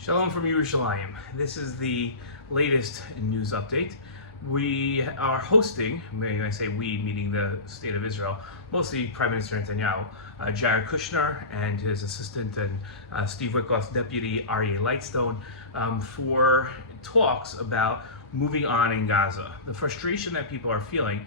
Shalom from Yerushalayim. This is the latest news update. We are hosting, may I say we, meaning the state of Israel, mostly Prime Minister Netanyahu, Jared Kushner and his assistant and Steve Witkoff's deputy Aryeh Lightstone for talks about moving on in Gaza. The frustration that people are feeling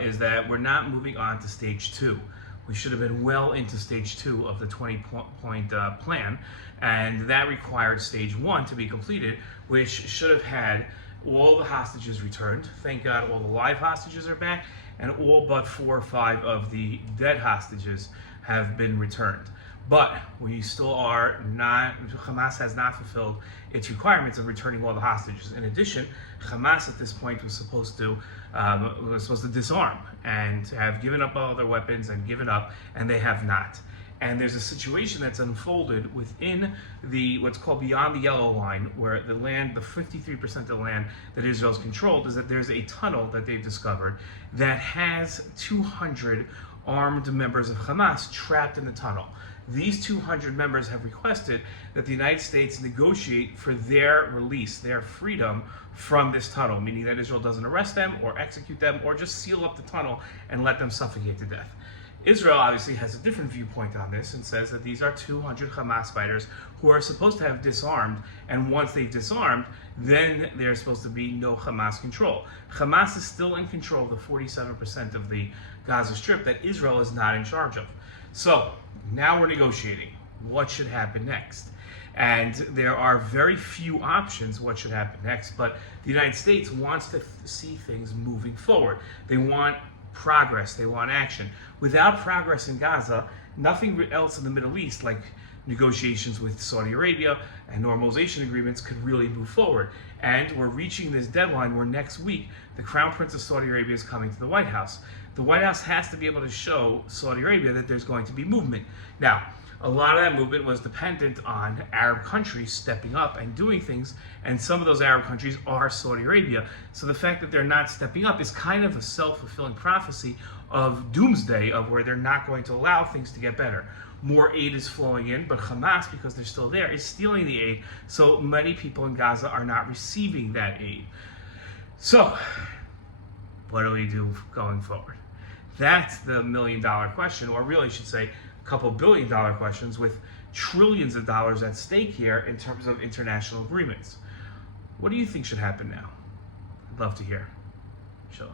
is that we're not moving on to stage 2. We should have been well into stage 2 of the 20-point plan, and that required stage 1 to be completed, which should have had all the hostages returned. Thank God all the live hostages are back, and all but 4 or 5 of the dead hostages have been returned. But we still are not, Hamas has not fulfilled its requirements of returning all the hostages. In addition, Hamas at this point was supposed to disarm and have given up all their weapons and given up, and they have not. And there's a situation that's unfolded within the what's called beyond the yellow line, where the land, the 53% of the land that Israel's controlled, is that there's a tunnel that they've discovered that has 200 armed members of Hamas trapped in the tunnel. These 200 members have requested that the United States negotiate for their release, their freedom from this tunnel, meaning that Israel doesn't arrest them or execute them or just seal up the tunnel and let them suffocate to death. Israel obviously has a different viewpoint on this and says that these are 200 Hamas fighters who are supposed to have disarmed, and once they've disarmed, then there's supposed to be no Hamas control. Hamas is still in control of the 47% of the Gaza Strip that Israel is not in charge of. So now we're negotiating what should happen next. And there are very few options what should happen next, but the United States wants to see things moving forward. They want progress, they want action. Without progress in Gaza, nothing else in the Middle East, like negotiations with Saudi Arabia and normalization agreements, could really move forward. And we're reaching this deadline where next week the Crown Prince of Saudi Arabia is coming to the White House. The White House has to be able to show Saudi Arabia that there's going to be movement. Now, a lot of that movement was dependent on Arab countries stepping up and doing things, and some of those Arab countries are Saudi Arabia. So the fact that they're not stepping up is kind of a self-fulfilling prophecy of doomsday, of where they're not going to allow things to get better. More aid is flowing in, but Hamas, because they're still there, is stealing the aid. So many people in Gaza are not receiving that aid. So what do we do going forward? That's the million-dollar question, or really I should say a couple billion-dollar questions with trillions of dollars at stake here in terms of international agreements. What do you think should happen now? I'd love to hear. Shalom.